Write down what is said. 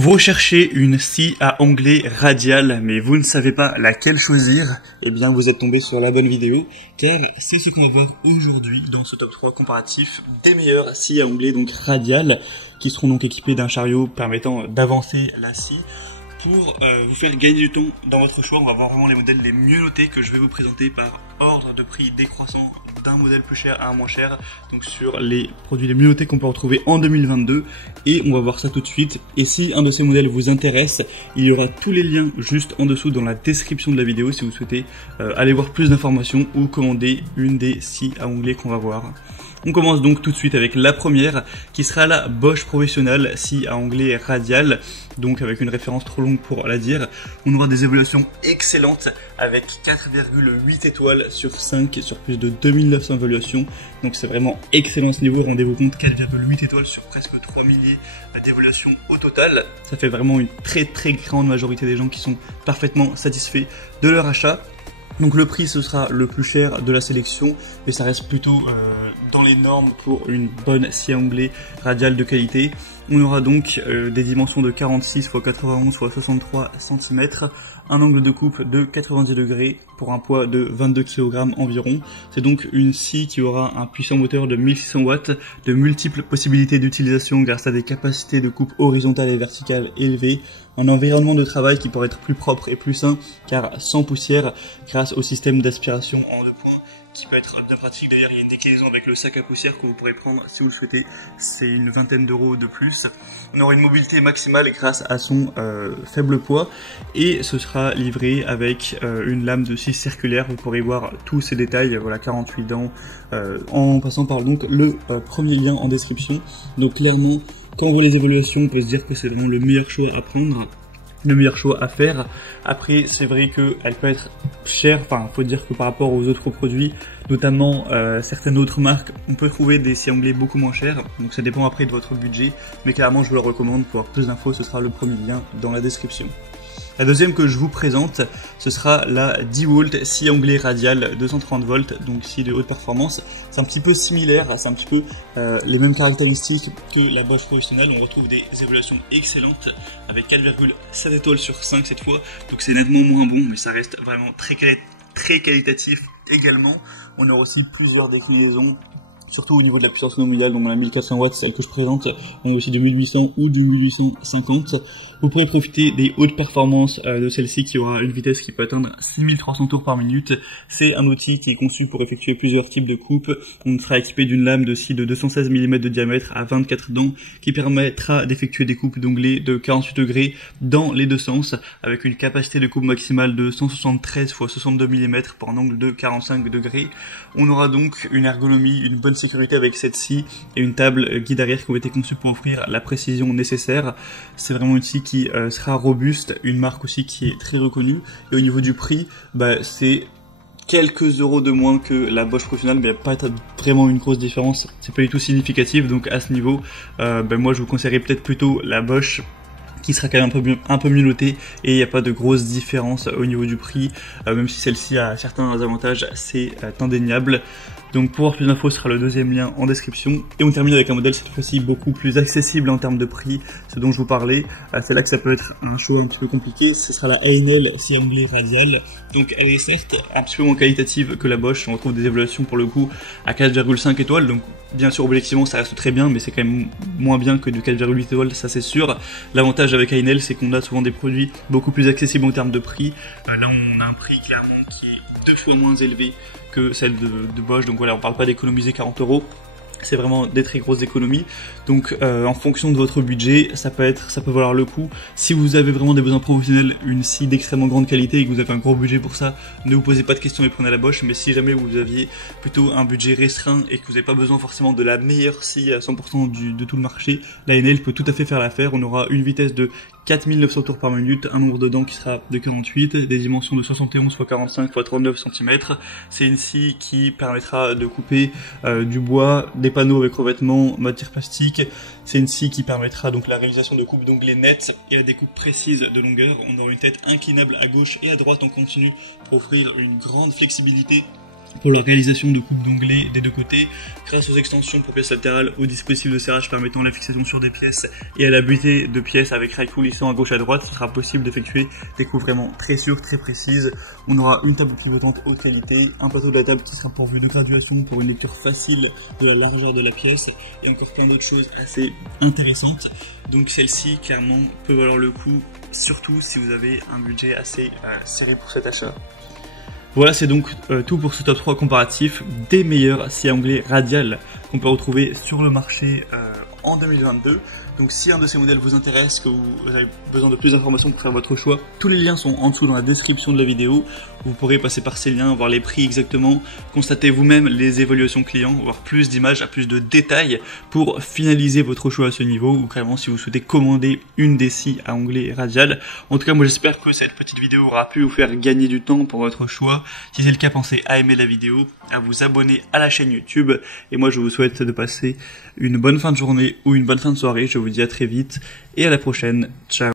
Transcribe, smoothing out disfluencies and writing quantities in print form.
Vous recherchez une scie à onglet radial, mais vous ne savez pas laquelle choisir, eh bien vous êtes tombé sur la bonne vidéo, car c'est ce qu'on va voir aujourd'hui dans ce top 3 comparatif des meilleures scies à onglet donc radial, qui seront donc équipées d'un chariot permettant d'avancer la scie. Pour vous faire gagner du temps dans votre choix, on va voir vraiment les modèles les mieux notés que je vais vous présenter par ordre de prix décroissant d'un modèle plus cher à un moins cher, donc sur les produits les mieux notés qu'on peut retrouver en 2022, et on va voir ça tout de suite. Et si un de ces modèles vous intéresse, il y aura tous les liens juste en dessous dans la description de la vidéo si vous souhaitez aller voir plus d'informations ou commander une des scies à onglet qu'on va voir. On commence donc tout de suite avec la première qui sera la Bosch Professional scie à onglet radial, donc avec une référence trop longue pour la dire. On aura des évaluations excellentes avec 4,8 étoiles sur 5 sur plus de 2900 évaluations, donc c'est vraiment excellent à ce niveau. Rendez-vous compte, 4,8 étoiles sur presque 3 milliers d'évaluations au total. Ça fait vraiment une très grande majorité des gens qui sont parfaitement satisfaits de leur achat. Donc le prix ce sera le plus cher de la sélection, mais ça reste plutôt dans les normes pour une bonne scie à onglet radial de qualité. On aura donc des dimensions de 46 x 91 x 63 cm, un angle de coupe de 90 degrés pour un poids de 22 kg environ. C'est donc une scie qui aura un puissant moteur de 1600 watts, de multiples possibilités d'utilisation grâce à des capacités de coupe horizontale et verticale élevées, un environnement de travail qui pourrait être plus propre et plus sain car sans poussière grâce au système d'aspiration en 2 points qui peut être bien pratique. D'ailleurs, il y a une déclinaison avec le sac à poussière que vous pourrez prendre si vous le souhaitez. C'est une vingtaine d'euros de plus. On aura une mobilité maximale grâce à son faible poids et ce sera livré avec une lame de scie circulaire. Vous pourrez voir tous ces détails, voilà, 48 dents, en passant par donc le premier lien en description. Donc clairement, quand on voit les évaluations, on peut se dire que c'est vraiment le meilleur choix à prendre, le meilleur choix à faire. Après, c'est vrai qu'elle peut être chère, enfin, faut dire que par rapport aux autres produits, notamment certaines autres marques, on peut trouver des scies à onglet beaucoup moins chers, donc ça dépend après de votre budget, mais clairement je vous le recommande. Pour avoir plus d'infos, ce sera le premier lien dans la description. La deuxième que je vous présente, ce sera la DeWalt scie à onglet radial 230 volts, donc scie de haute performance. C'est un petit peu similaire, c'est un petit peu les mêmes caractéristiques que la Bosch Professional. On retrouve des évaluations excellentes avec 4,7 étoiles sur 5 cette fois, donc c'est nettement moins bon, mais ça reste vraiment très qualitatif également. On aura aussi plusieurs déclinaisons, surtout au niveau de la puissance nominale, donc la 1400 watts, celle que je présente, on a aussi du 1800 ou du 1850. Vous pourrez profiter des hautes performances de celle-ci qui aura une vitesse qui peut atteindre 6300 tours par minute. C'est un outil qui est conçu pour effectuer plusieurs types de coupes. On sera équipé d'une lame de scie de 216 mm de diamètre à 24 dents qui permettra d'effectuer des coupes d'onglet de 48 degrés dans les deux sens avec une capacité de coupe maximale de 173 x 62 mm pour un angle de 45 degrés. On aura donc une ergonomie, une bonne sécurité avec cette scie et une table guide arrière qui ont été conçues pour offrir la précision nécessaire. C'est vraiment une scie qui sera robuste, une marque aussi qui est très reconnue, et au niveau du prix, c'est quelques euros de moins que la Bosch Professional, mais il n'y a pas vraiment une grosse différence, c'est pas du tout significatif. Donc à ce niveau, moi je vous conseillerais peut-être plutôt la Bosch, qui sera quand même un peu mieux notée, et il n'y a pas de grosse différence au niveau du prix, même si celle-ci a certains avantages, c'est indéniable. Donc pour avoir plus d'infos, ce sera le deuxième lien en description. Et on termine avec un modèle cette fois-ci beaucoup plus accessible en termes de prix, ce dont je vous parlais. C'est là que ça peut être un choix un petit peu compliqué. Ce sera la A&L scie à onglet radial. Donc elle est certes un petit peu moins qualitative que la Bosch. On retrouve des évaluations pour le coup à 4,5 étoiles. Donc bien sûr objectivement ça reste très bien, mais c'est quand même moins bien que du 4,8 étoiles, ça c'est sûr. L'avantage avec A&L, c'est qu'on a souvent des produits beaucoup plus accessibles en termes de prix. Là on a un prix clairement qui est 2 fois moins élevé que celle de Bosch, donc voilà, on parle pas d'économiser 40 euros, c'est vraiment des très grosses économies. Donc en fonction de votre budget, ça peut valoir le coup. Si vous avez vraiment des besoins professionnels, une scie d'extrêmement grande qualité et que vous avez un gros budget pour ça, ne vous posez pas de questions et prenez la Bosch. Mais si jamais vous aviez plutôt un budget restreint et que vous n'avez pas besoin forcément de la meilleure scie à 100% de tout le marché, la A&L peut tout à fait faire l'affaire. On aura une vitesse de 4900 tours par minute, un nombre de dents qui sera de 48, des dimensions de 71 x 45 x 39 cm. C'est une scie qui permettra de couper du bois, des panneaux avec revêtement, matière plastique. C'est une scie qui permettra donc la réalisation de coupes d'onglets nettes et la découpe précise de longueur. On aura une tête inclinable à gauche et à droite en continu pour offrir une grande flexibilité pour la réalisation de coupes d'onglets des deux côtés, grâce aux extensions pour pièces latérales, au dispositif de serrage permettant la fixation sur des pièces et à la butée de pièces avec rail coulissant à gauche à droite, ce sera possible d'effectuer des coupes vraiment très sûres, très précises. On aura une table pivotante haute qualité, un plateau de la table qui sera pourvu de graduation pour une lecture facile de la largeur de la pièce et encore plein d'autres choses assez intéressantes. Donc celle-ci clairement peut valoir le coup, surtout si vous avez un budget assez serré pour cet achat. Voilà, c'est donc tout pour ce top 3 comparatif des meilleurs scies à onglet radial qu'on peut retrouver sur le marché en 2022. Donc si un de ces modèles vous intéresse, que vous avez besoin de plus d'informations pour faire votre choix, tous les liens sont en dessous dans la description de la vidéo. Vous pourrez passer par ces liens, voir les prix exactement, constater vous-même les évaluations clients, voir plus d'images, plus de détails pour finaliser votre choix à ce niveau, ou carrément si vous souhaitez commander une des scies à onglet radial. En tout cas, moi j'espère que cette petite vidéo aura pu vous faire gagner du temps pour votre choix. Si c'est le cas, pensez à aimer la vidéo, à vous abonner à la chaîne YouTube. Et moi je vous souhaite de passer une bonne fin de journée ou une bonne fin de soirée. Je vous dis à très vite et à la prochaine. Ciao.